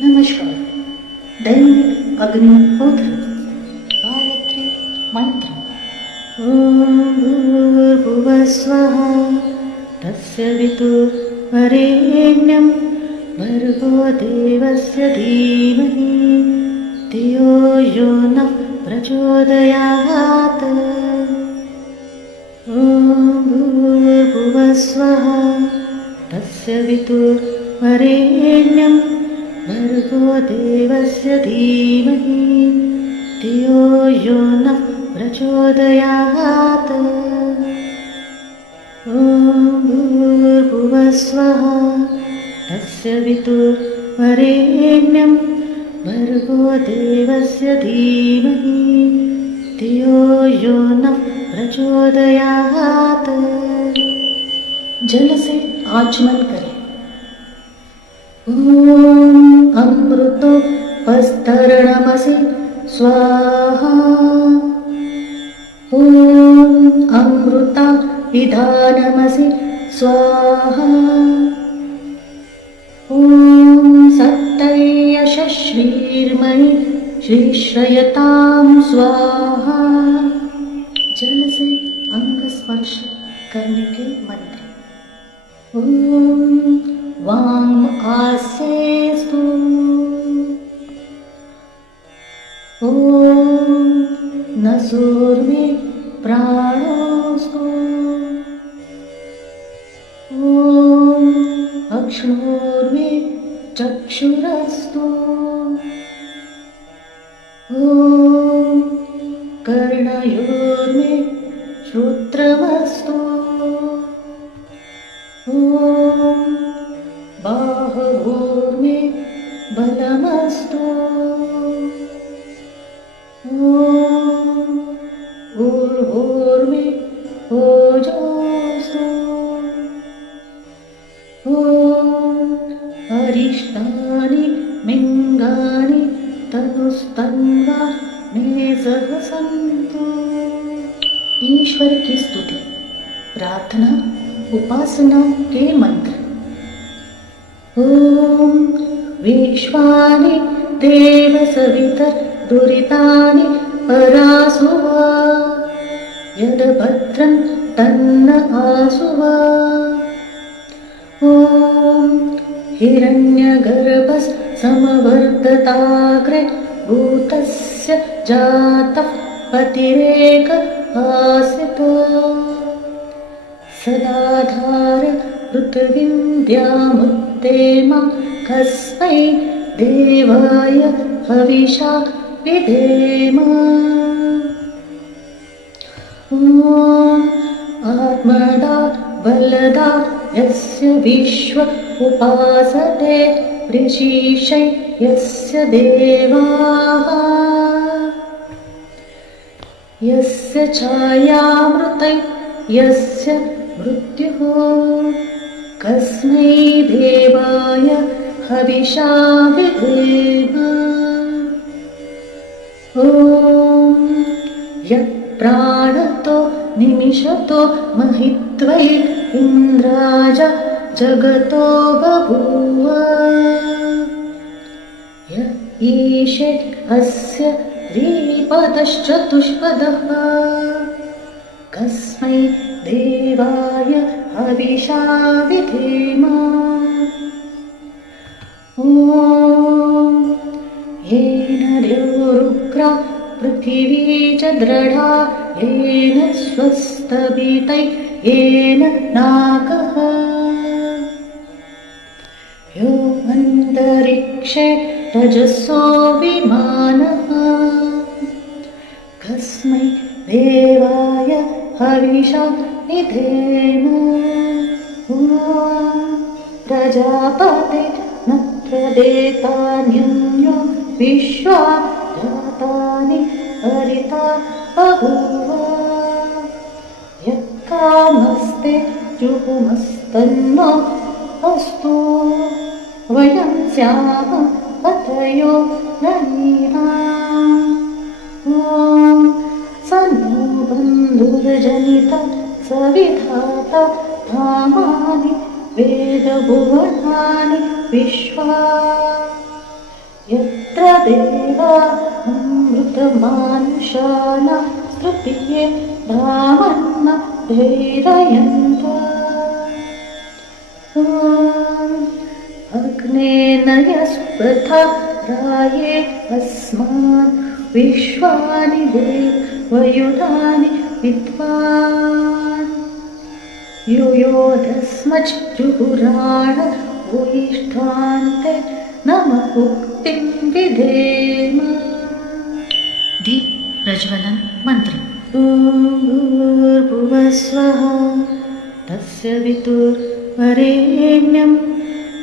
नमस्कार। दैनिक अग्निहोत्र गायत्री मंत्र। ओम भूर्भुवः स्वः तस्य वितुर्वरेण्यं भर्गो देवस्य धीमहि धियो यो नः प्रचोदयात्। ओम भूर्भुवः स्वः तस्य वितुर्वरेण्यं भर्गो देवस्य धीमहि धियो यो नः प्रचोदयात्। ॐ भूर्भुवः स्वः तस्य वितुर्वरेण्यं भर्गो देवस्य धीमहि धियो यो नः प्रचोदयात्। जल से आचमन करें। ॐ अमृतोपस्तरणमसि स्वाहा। ॐ अमृता विधानमसि स्वाहा। ॐ सप्तयशस्वीर्मयि श्रीश्रयतां स्वाहा। जल से अंग स्पर्श करने के मंत्र। ॐ वाङ् आस्येस्तु। ॐ नसोर्मे प्राणोस्तु। ॐ अक्ष्णोर्मे चक्षुरस्तु। ॐ कर्णयोर्मे श्रोत्रमस्तु। ॐ बाहुर्मे बलमस्तु। ॐ ऊर्ध्वोर्मे ओजोऽस्तु। ॐ अरिष्टानि मिङ्गानि तनुस्तन्वा मे सह सन्तु। ईश्वर की स्तुति, प्रार्थना, उपासना के मंत्र। ॐ विश्वानि देव सवितर् दुरितानि परासुव यद्भद्रं तन्न आसुव। ॐ हिरण्यगर्भस् समवर्धताग्रे भूतस्य जातः पतिरेक आसीत्। सदाधार पृथिवीं द्यामुत्तेमा कस्मै देवाय हविषा विधेम। ॐ आत्मदा बलदा यस्य विश्व उपासते ऋषिषै यस्य देवाः। यस्य छायामृतै यस्य मृत्युः कस्मै देवाय हविषा विधेम। ॐ यत्प्राणतो निमिषतो महित्वै इन्द्राज जगतो बभूव। य ईशे अस्य द्विपदश्चतुष्पदः कस्मै देवाय हविषा विधेम। ॐ येन द्यौरुग्रा पृथिवी च दृढा येन स्वस्तभितै येन नाकः। यो अन्तरिक्षे रजसो विमानः कस्मै देवाय हविषा विधेम। प्रजापते न प्रदेतान्यो विश्वा जातानि हरिता बभूव। यत्कामस्ते जुहुमस्तन्नो अस्तु वयं स्याम पतयो ननीहा। ॐ सन्नो बन्धुर्जनिता सविधाता धामानि वेदभुवनानि विश्वा। यत्र देवा अमृतमानुषाणां स्तुतिये ब्राह्मण धैर्ययन्त अग्नेन यस्पथा राये अस्मान् विश्वानि देवयुधानि विद्वान् युयोधस्मज्जुहुराण भूयिष्ठान्ते नमः उक्तिं विधेम। दीप प्रज्वलन मंत्र। भूर्भुवस्वः तस्य वितुर्वरेण्यं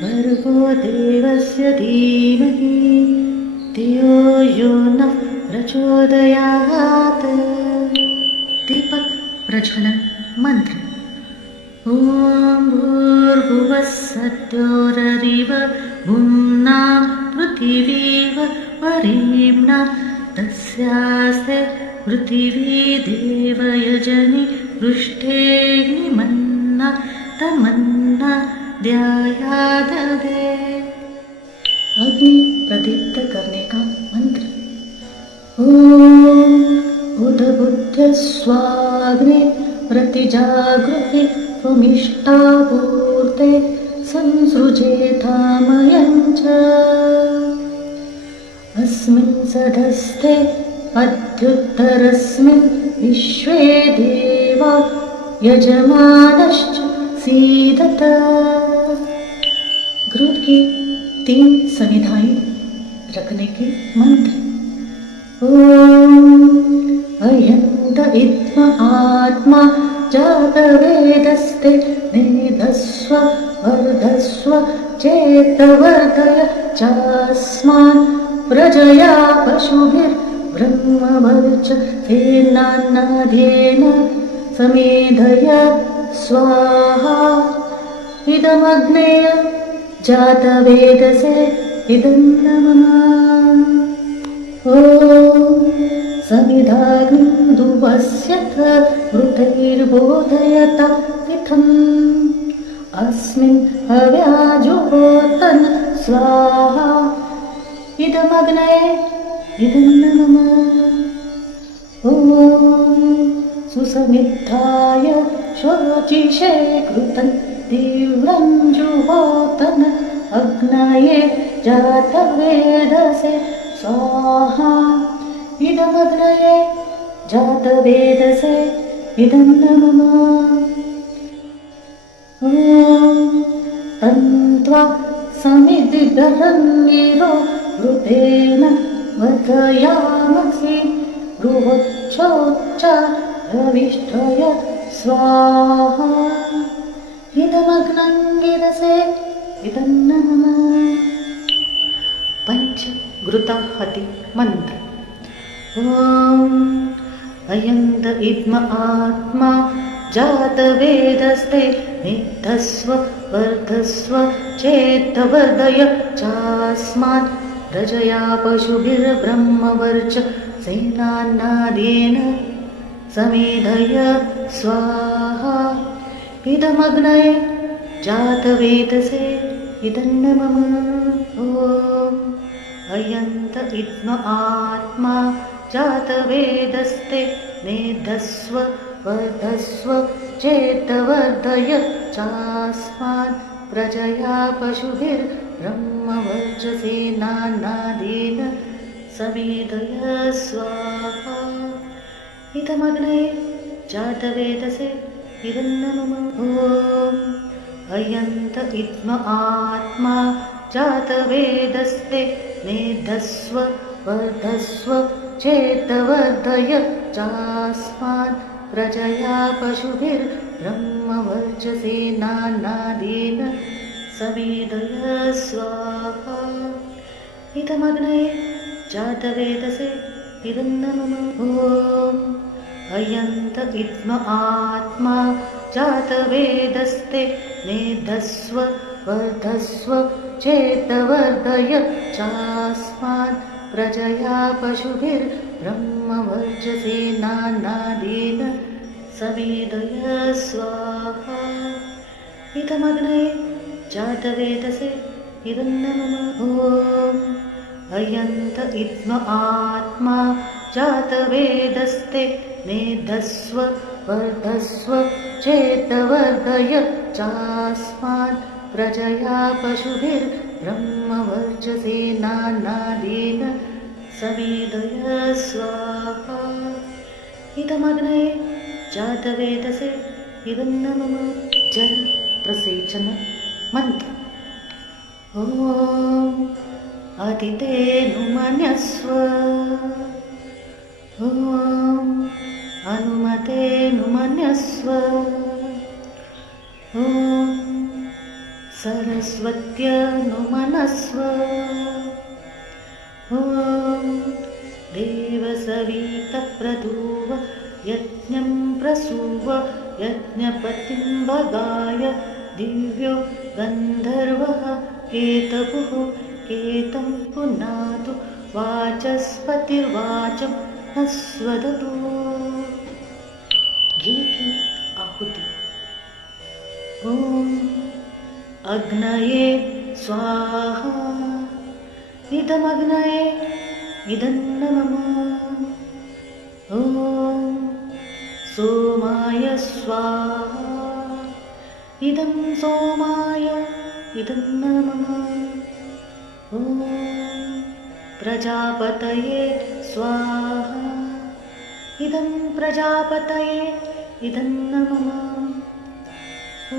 भर्गो देवस्य धीमहि धियो यो नः प्रचोदयात्। दीपक प्रज्वलन मंत्र। ॐ भूर्भुवः सद्योररिव भुम्ना पृथिवीव वरेण्या तस्यास्ते पृथिवी देवयजनि पृष्ठेऽग्निमन्ना तमन्ना ध्यायाददे। अग्नि प्रदीप्त करने का मंत्र। ओम उदबुद्ध्य स्वाग्ने प्रतिजागृहि त्वमिष्टापूर्ते संसृजेतामयं च। अस्मिन् सदस्ते अद्युत्तरस्मिन् विश्वे देवा यजमानश्च सीदत। घृत की 3 सनिधाएं रखने के मंत्र। ओम अयन्त इत्म आत्मा जातवेदस्ते मेधस्व वर्धस्व चेतवर्धय चास्मान् प्रजया पशुभिर्ब्रह्मवर्च तेनान्नाद्येन समेधय स्वाहा। इदमग्नेय जातवेदसे इदं नमः। ॐ समिधाग्निं दुवस्यथ मृतैर्बोधयत इत्थम् अस्मिन् हव्याजुहोतन स्वाहा। इदमग्नये इदं नमः। ॐ सुसमिद्धाय शोचिषे कृतं तीव्रं जुहोतन अग्नये जातवेदसे स्वाहा। इदमग्नये जातवेदसे इदं नमः। ॐ तन्त्वा समिद्गरन्निरो ऋतेन वर्धयामसि गृहोच्चोच्चारविष्ठय स्वाहा। इदमग्नं गिरसे इदं नमः। पंच घृताहति मंत्र। ओम अयन्त इद्म आत्मा जातवेदस्ते निधस्व वर्धस्व चेतवर्धय चास्मात् प्रजया पशुभिर्ब्रह्मवर्च सेनान्नादेन समेधय स्वाहा। इदमग्नये जातवेदसे इदं नमः। ओम अयन्त इद्म आत्मा जातवेदस्ते मेधस्व वर्धस्व चेतवर्धय चास्मात् प्रजया पशुभिर्ब्रह्मवर्च सेनान्नादेन समेधय स्वाहा। इदमग्नये जातवेदसे इदं नमः। ओम अयन्त इद्म आत्मा जातवेदस्ते मेधस्व वर्धस्व चेतवर्धय चास्मात् प्रजया पशुभिर्ब्रह्मवर्च सेनान्नादेन समेधय स्वाहा। इदमग्नये जातवेदसे इदं नमः। ओम अयन्त इद्म आत्मा जातवेदस्ते मेधस्व वर्धस्व चेतवर्धय चास्मात् प्रजया पशुभिर्ब्रह्मवर्च सेनान्नादेन समेधय स्वाहा। इदमग्नये जातवेदसे इदं नमः। ओम अयन्त इत्म आत्मा जातवेदस्ते मेधस्व वर्धस्व चेतवर्धय चास्मात् प्रजया पशुभिर्ब्रह्मवर्चसेना नादेन समेधय स्वाहा। इदमग्नये जातवेदसे इदन्न मम जन प्रसेचन मंत्र। ॐ अदितेनुमन्यस्व ॐ अनुमतेनुमन्यस्व ॐ सरस्वत्यनुमनस्व ॐ देवसवितप्रदूव यज्ञं प्रसूव यज्ञपतिं भगाय दिव्यो गन्धर्वः केतपुः केतं पुनातु वाचस्पतिर्वाचं नस्वदतु। घी की आहुति। ॐ अग्नये स्वाहा इदमग्नये इदन्न मम। ॐ सोमाय स्वाहा इदं सोमाय इदन्न मम। ॐ प्रजापतये स्वाहा इदं प्रजापतये इदन्न मम। ॐ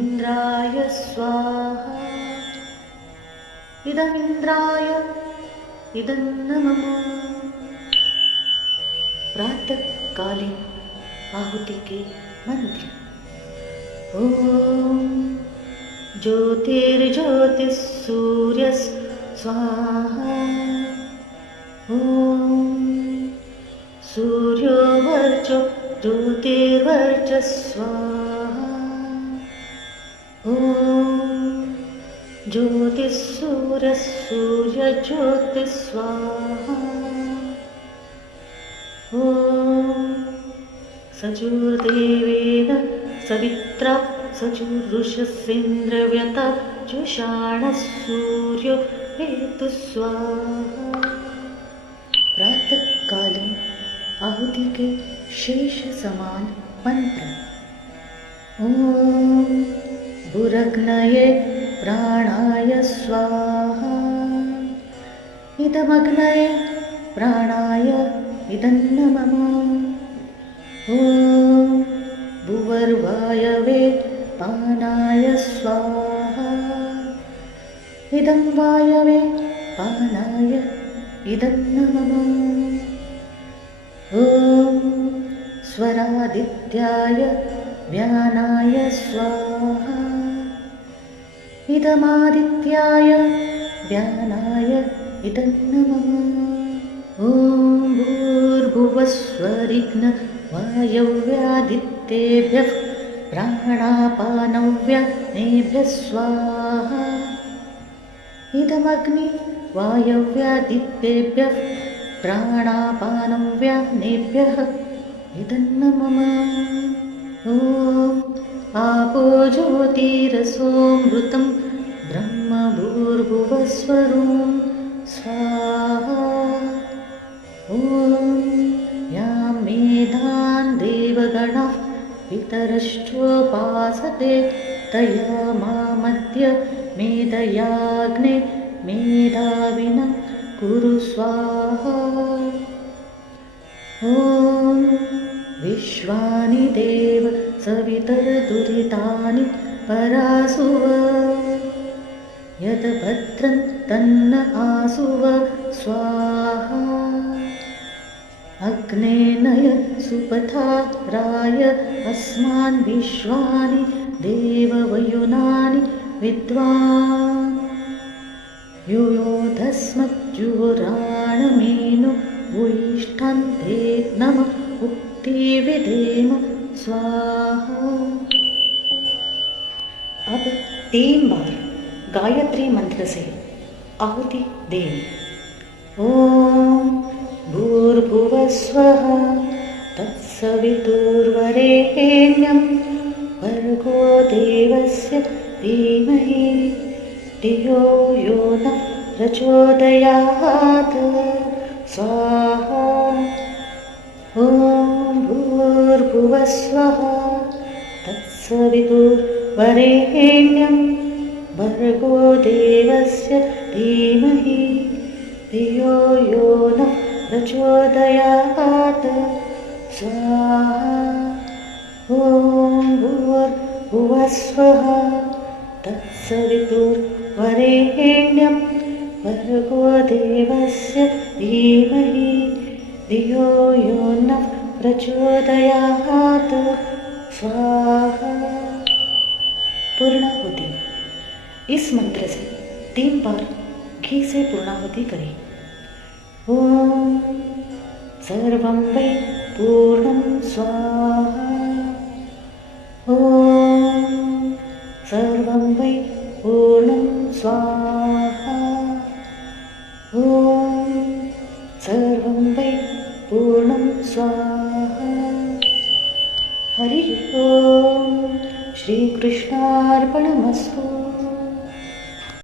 इन्द्राय स्वाहा इदमिन्द्राय इदन्न मम। प्रातः काले आहुति के मंत्र। ॐ ज्योतिर्ज्योतिः सूर्यः स्वाहा ॐ सूर्यो वर्चो ज्योतिर्वर्चः स्वाहा ॐ ज्योतिः सूर्यः सूर्यज्योतिः स्वाहा ॐ सचुर्देवेन सवित्रा सचुरुषसेन्द्रव्यता जुषाणः सूर्यो हेतु स्वाहा। प्रातः काले आहुति के शेष समान मंत्र। ॐ भुरग्नये प्राणाय स्वाहा इदमग्नये प्राणाय इदन्न मम। ॐ भुवर्वायवे पानाय स्वाहा इदं वायवे पानाय इदन्न मम। ॐ स्वरादित्याय व्यानाय स्वाहा इदमादित्याय व्यानाय इदन्न मम। ॐ भूर्भुवस्वरिग्न वायव्यादित्येभ्यः प्राणापानव्यानेभ्यः स्वाहा इदमग्नि वायव्यादित्येभ्यः प्राणापानव्यानेभ्यः इदन्न मम। ॐ आपो ज्योतिरसोऽमृतं ब्रह्म भूर्भुवस्वरूं स्वाहा ॐ यां मेधान् देवगणाः पितरश्चोपासते तया मामद्य मेधयाग्ने मेधाविनं कुरु स्वाहा। ॐ विश्वानि देव सवितर्दुरितानि परासुव यद् भद्रं तन्न आसुव स्वाहा अग्ने नय सुपथा राय अस्मान् विश्वानि देववयुनानि विद्वान् युयोधस्मज्जुराणमेनु भूयिष्ठन्ते नम उक्ति विधेम स्वाहा। अब 3 बार गायत्री मंत्र से आहुति दें। ओम भूर्भुवस्वः तत्सवितुर्वरेण्यं भर्गो देवस्य धीमहि धियो यो नः प्रचोदयात् स्वाहा ॐ भूर्भुवस्वः तत्सवितुर्वरेण्यं भर्गो देवस्य धीमहि धियो यो नः प्रचोदयात् स्वाहा ॐ भूर्भुवस्वः तत्सवितुर्वरेण्यं भर्गो देवस्य धीमहि धियो यो नः प्रचोदयात् स्वाहा। पूर्णाहुति। इस मंत्र से 3 बार घी से पूर्णाहुति करें। ओम सर्वं वै पूर्णं स्वाहा। ओम सर्वं वै पूर्णं स्वाहा। ओम सर्वं वै पूर्णं स्वाहा। हरि ओम। श्रीकृष्णार्पणमस्तु।